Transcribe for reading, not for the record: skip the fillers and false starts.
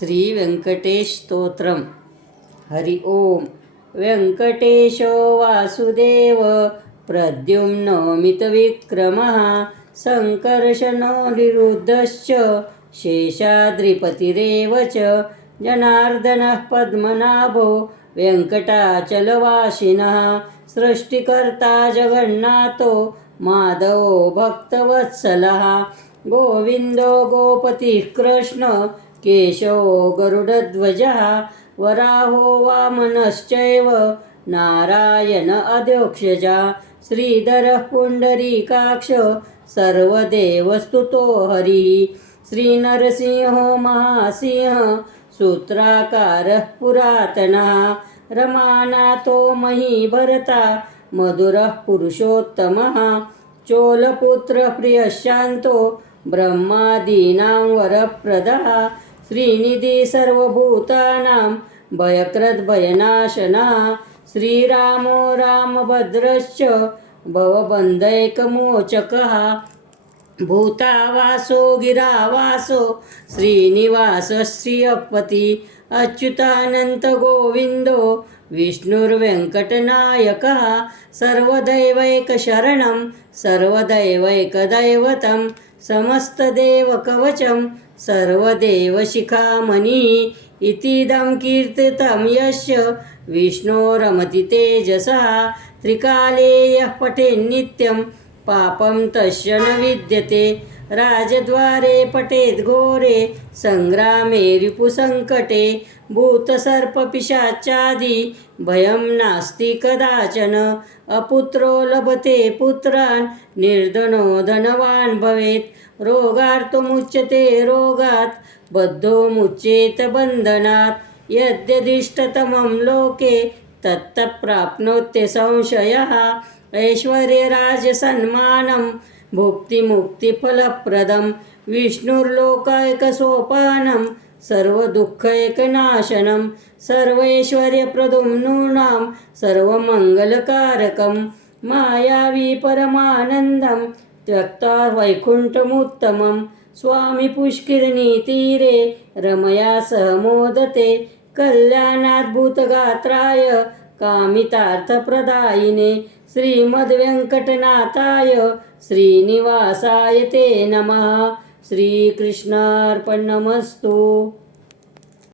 श्री व्यंकटेश स्तोत्रम. हरि ओम. व्यंकटेशो वासुदेव प्रद्युम्नोमितविक्रमः संकर्षणो निरुद्धश्च शेषाद्रिपतिरेव च जनार्दनः पद्मनाभो वेङ्कटाचलवासिनः सृष्टिकर्ता जगन्नाथो माधवो भक्तवत्सलः गोविन्दो गोपतिः कृष्ण केशवो गरुडध्वजः वराहो वामनश्चैव नारायण अध्यक्षजा श्रीधरः पुण्डरीकाक्ष सर्वदेवस्तुतो हरिः श्रीनरसिंहो महासिंह सूत्राकारः पुरातनः रमानाथो महीभरता मधुरः पुरुषोत्तमः चोलपुत्रः प्रियशान्तो ब्रह्मादीनां वरप्रदः श्रीनिधि सर्वभूतानां भयकृद्भयनाशनः श्रीरामो रामभद्रश्च भवबन्धैकमोचकः भूतावासो गिरावासो श्रीनिवासः श्रियपति अच्युतानन्तगोविन्दो विष्णुर्वेङ्कटनायकः सर्वदैवैकशरणं सर्वदैवैकदैवतं समस्तदेवकवचं सर्वदेवशिखामणिः इतीदं कीर्तितं यस्य विष्णोरमति तेजसः त्रिकाले यः पठेन्नित्यं पापं तस्य न विद्यते राजद्वारे पठेद् घोरे संग्रामे रिपुसङ्कटे भूतसर्पपिशाचादि भयं नास्ति कदाचन अपुत्रो लभते पुत्रान् निर्धनो धनवान् भवेत् रोगार्तो मुच्यते रोगात् बद्धो मुच्येत बन्धनात् यद्यदिष्टतमं लोके तत्तप्राप्नोत्य संशयः ऐश्वर्यराजसन्मानं भुक्तिमुक्तिफलप्रदं विष्णुर्लोकैकसोपानं सर्वदुःखैकनाशनं सर्वैश्वर्यप्रदं नूनां सर्वमङ्गलकारकं मायावी परमानन्दं त्यक्त्वा वैकुण्ठमुत्तमं स्वामी पुष्करिणीतीरे रमया सह मोदते कल्याणाद्भुतगात्राय कामितार्थप्रदायिने श्रीमद्वेङ्कटनाथाय श्रीनिवासाय ते नमः. श्रीकृष्णार्पणमस्तु.